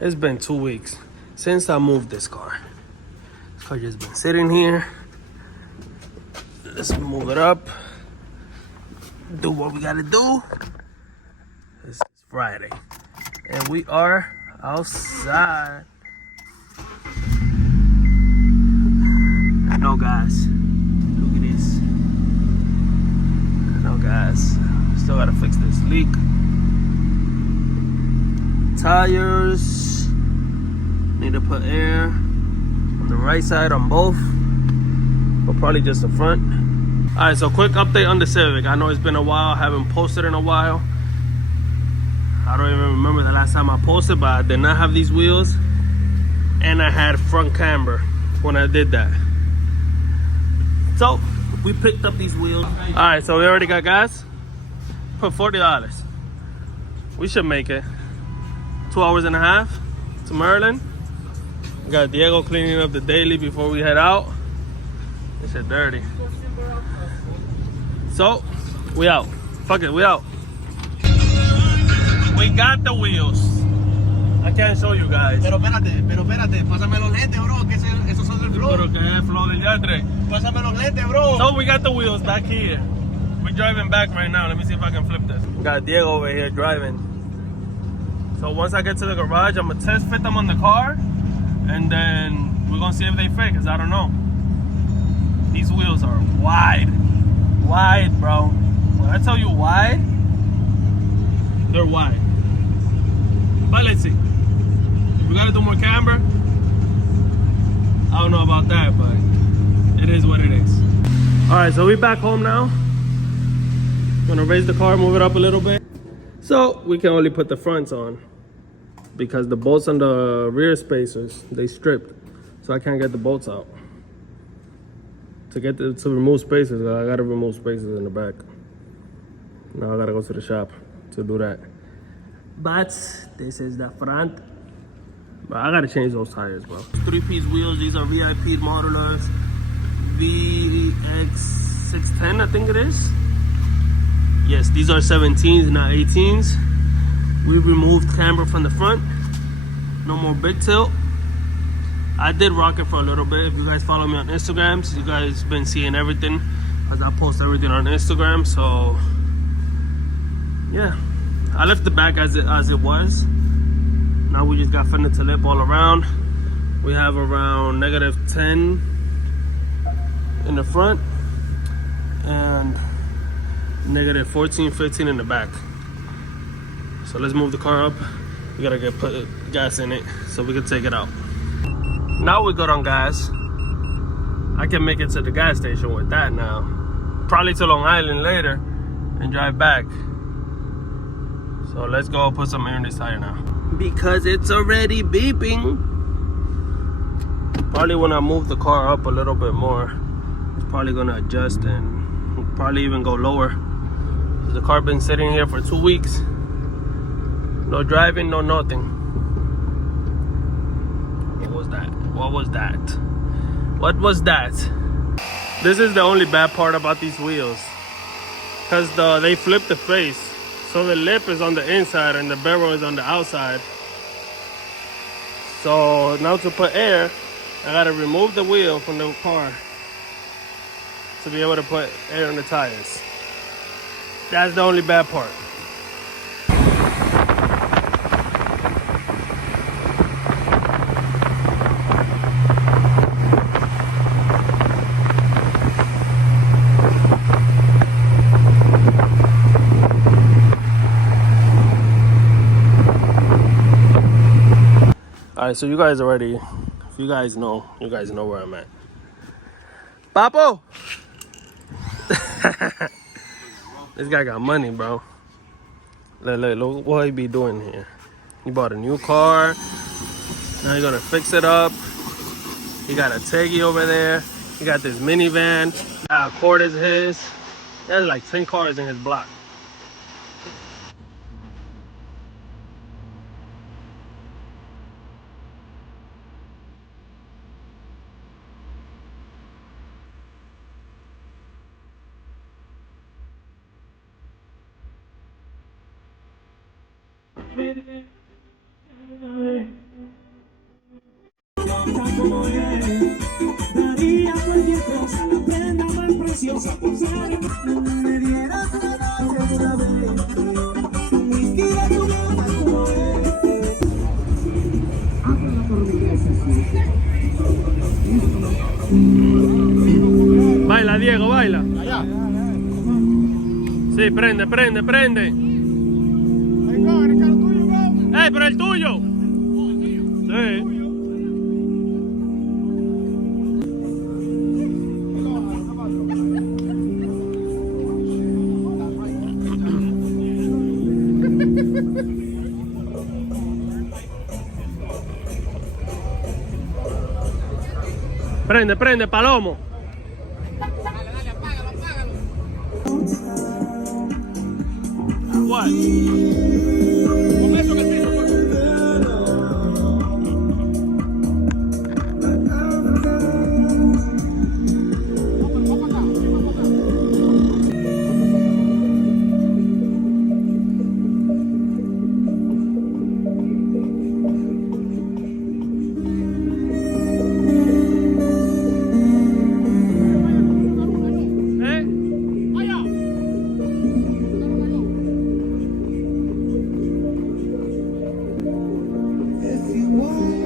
It's been 2 weeks since I moved this car. This car just been sitting here. Let's move it up. Do what we gotta do. It's Friday. And we are outside. No gas. Look at this. No gas. Still gotta fix this leak. Tires. Need to put air on the right side on both, but probably just the front. All right, so quick update on the Civic. I know it's been a while. I haven't posted in a while. I don't even remember the last time I posted, but I did not have these wheels, and I had front camber when I did that. So we picked up these wheels. All right, so we already got gas. Put $40. We should make it. 2 hours and a half to Maryland. We got Diego cleaning up the daily before we head out. This shit dirty. So we out. Fuck it, we out. We got the wheels. I can't show you guys. Pero espérate, pásame los lentes, bro, que esos son del flow. Pero que es flow del yatre. Pásame los lentes, bro. So we got the wheels back here. We're driving back right now. Let me see if I can flip this. We got Diego over here driving. So once I get to the garage, I'm gonna test fit them on the car, and then we're gonna see if they fit, cause I don't know. These wheels are wide, bro. When I tell you wide, they're wide. But let's see. If we gotta do more camber, I don't know about that, but it is what it is. All right, so we're back home now. Gonna raise the car, move it up a little bit. So we can only put the fronts on because the bolts on the rear spacers, they stripped. So I can't get the bolts out. To remove spacers, I gotta remove spacers in the back. Now I gotta go to the shop to do that. But this is the front. But I gotta change those tires, bro. 3-piece wheels, these are VIP modelers. VX610, I think it is. Yes, these are 17s, not 18s. We removed camber from the front. No more big tilt. I did rock it for a little bit. If you guys follow me on Instagram, so you guys been seeing everything, because I post everything on Instagram. So yeah, I left the back as it was. Now we just got fender to lip all around. We have around -10 in the front and -14, 15 in the back. So let's move the car up. We gotta put gas in it so we can take it out. Now we're good on gas. I can make it to the gas station with that now. Probably to Long Island later and drive back. So let's go put some air in this tire now. Because it's already beeping. Probably when I move the car up a little bit more, it's probably gonna adjust and probably even go lower. The car been sitting here for 2 weeks. No driving, no nothing. What was that? What was that? What was that? This is the only bad part about these wheels. Because they flip the face. So the lip is on the inside and the barrel is on the outside. So now to put air, I gotta remove the wheel from the car to be able to put air on the tires. That's the only bad part. All right, so you guys already, if you guys know where I'm at. Papo! This guy got money, bro. Look what he be doing here. He bought a new car. Now he's gonna fix it up. He got a Teggy over there. He got this minivan. Accord is his. There's like 10 cars in his block. Me dieras la noche una vez, un whisky de tu boca como este. Abra la tormenta así. Baila, Diego, baila. Allá. Sí, prende, prende, prende. ¡Ey, pero el tuyo! Sí. Prende, prende, palomo. Dale, apágalo, apágalo. ¿Cuál? Con eso que piso, por favor. Vamos acá, vamos acá. ¿Eh? Allá.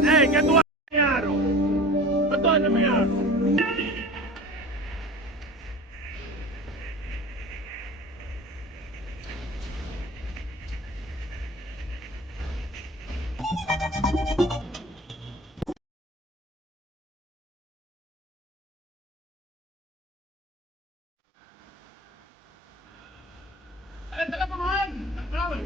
¡Ey, que tú haces, miaro! ¿Qué tú haces, miaro? El teléfono a él, el clave.